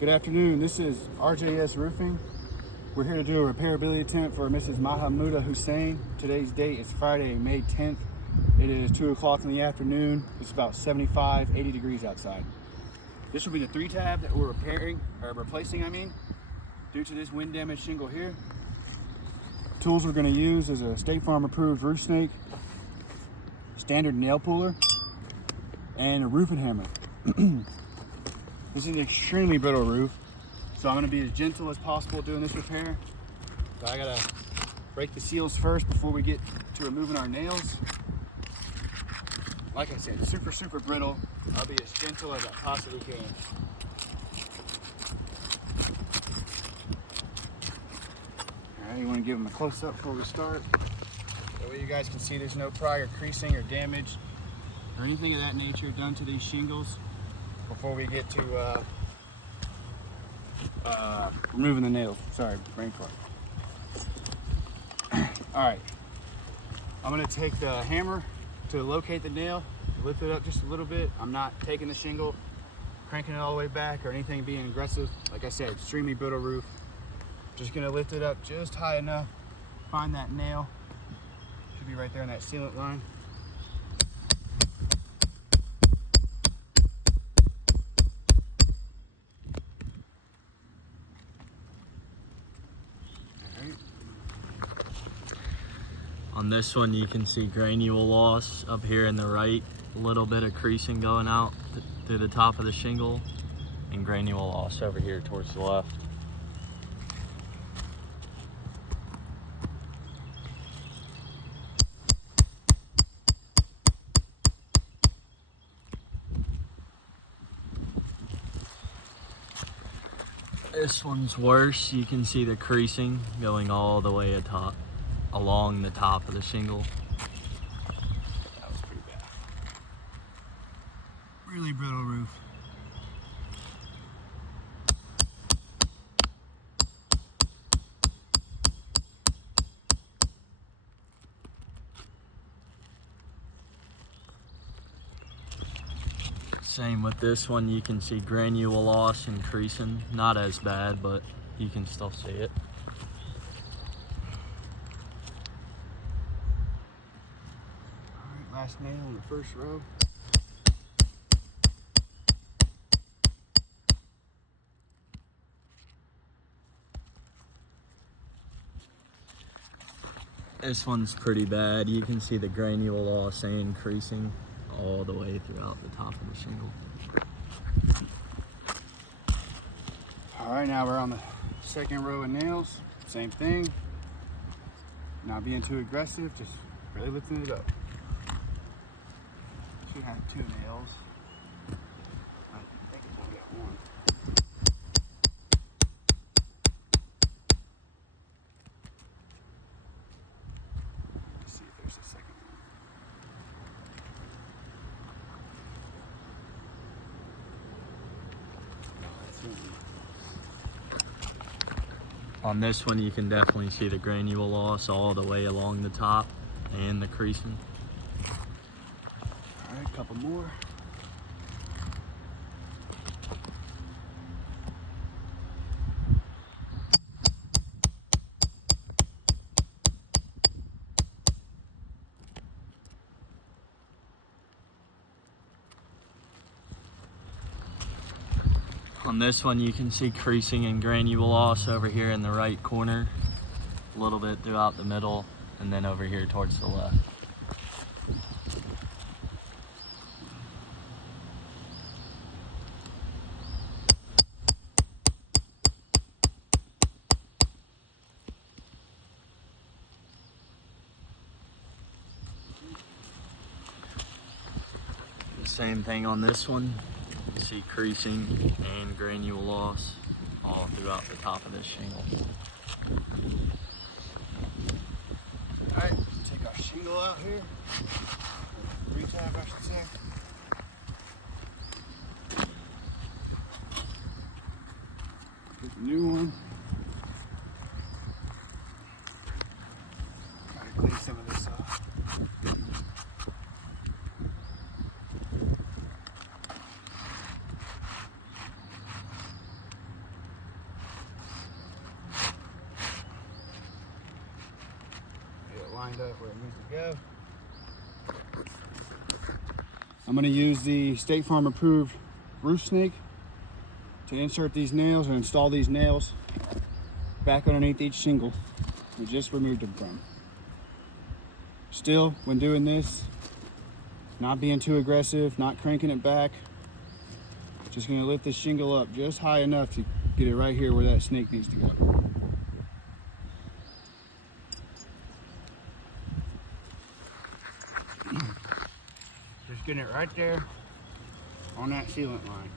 Good afternoon. This is RJS Roofing. We're here to do a repairability attempt for Mrs. Mahmuda Hussein. Today's date is Friday, May 10th. It is 2 o'clock in the afternoon. It's about 75, 80 degrees outside. This will be the 3-tab that we're replacing, due to this wind damaged shingle here. Tools we're going to use is a State Farm approved roof snake, standard nail puller, and a roofing hammer. This is an extremely brittle roof, so I'm going to be as gentle as possible doing this repair. So I got to break the seals first before we get to removing our nails. Like I said, super brittle. I'll be as gentle as I possibly can. Alright, you want to give them a close-up before we start. That way you guys can see there's no prior creasing or damage or anything of that nature done to these shingles before we get to removing the nails. Sorry, brain fart. Alright, I'm going to take the hammer to locate the nail, lift it up just a little bit. I'm not taking the shingle, cranking it all the way back or anything being aggressive. Like I said, extremely brittle roof. Just going to lift it up just high enough, find that nail. Should be right there on that sealant line. On this one, you can see granule loss up here in the right, a little bit of creasing going out through the top of the shingle, and granule loss over here towards the left. This one's worse. You can see the creasing going all the way along the top of the shingle. That was pretty bad. Really brittle roof. Same with this one, you can see granule loss and creasing. Not as bad, but you can still see it. Last nail in the first row. This one's pretty bad. You can see the granule loss and creasing all the way throughout the top of the shingle. All right, now we're on the second row of nails. Same thing. Not being too aggressive, just really lifting it up. Should have 2 nails. I think it's only got 1. Let's see if there's a second one. On this one, you can definitely see the granule loss all the way along the top and the creasing. All right, a couple more. On this one, you can see creasing and granule loss over here in the right corner, a little bit throughout the middle, and then over here towards the left. Same thing on this one. You see creasing and granule loss all throughout the top of this shingle. All right, take our shingle out here. 3-tab, I should say. Get the new one. Try to clean some of this off. lined up where it needs to go. I'm going to use the State Farm approved roof snake to insert these nails and install these nails back underneath each shingle we just removed them from. Still, when doing this, not being too aggressive, not cranking it back. Just going to lift this shingle up just high enough to get it right here where that snake needs to go. Just getting it right there on that sealant line.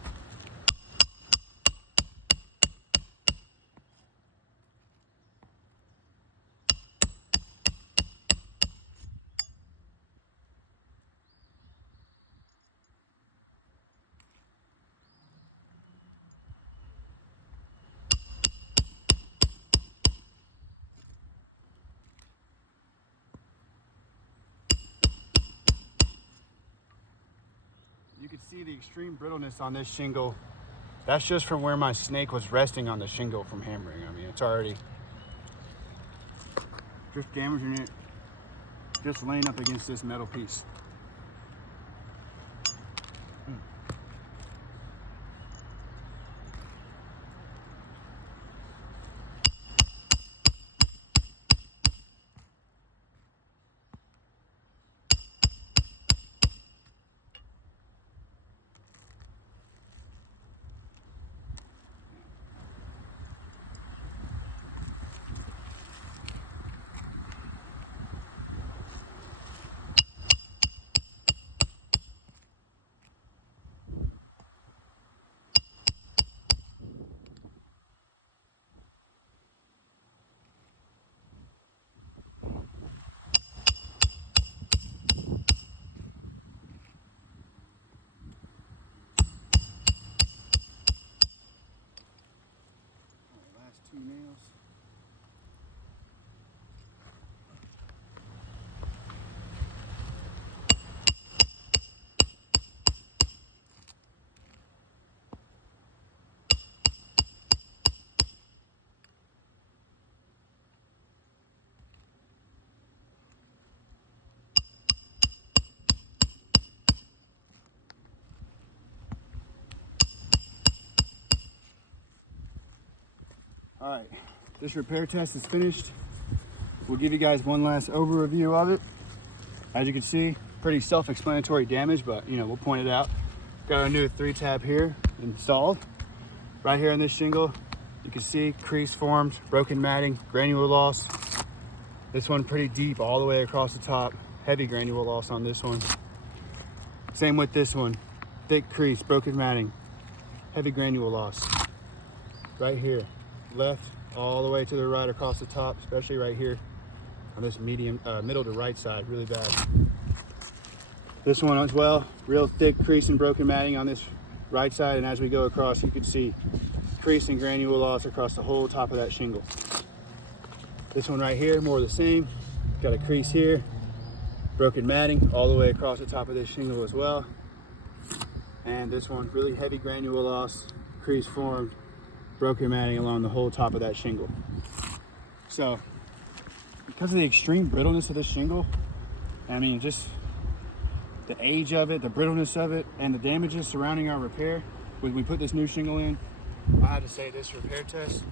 You can see the extreme brittleness on this shingle. That's just from where my snake was resting on the shingle from hammering. I mean, it's already just damaging it, just laying up against this metal piece. Two nails. All right, this repair test is finished. We'll give you guys one last overview of it. As you can see, pretty self-explanatory damage, but we'll point it out. Got our new 3-tab here installed. Right here on this shingle, you can see crease formed, broken matting, granule loss. This one pretty deep all the way across the top. Heavy granule loss on this one. Same with this one. Thick crease, broken matting, heavy granule loss. Right here. Left all the way to the right across the top, especially right here on this middle to right side, really bad. This one as well, real thick crease and broken matting on this right side, and as we go across you can see crease and granule loss across the whole top of that shingle. This one right here, more of the same, got a crease here, broken matting all the way across the top of this shingle as well. And this one, really heavy granule loss, crease formed, broken matting along the whole top of that shingle. So because of the extreme brittleness of this shingle, I mean just the age of it, the brittleness of it, and the damages surrounding our repair, when we put this new shingle in, I have to say this repair test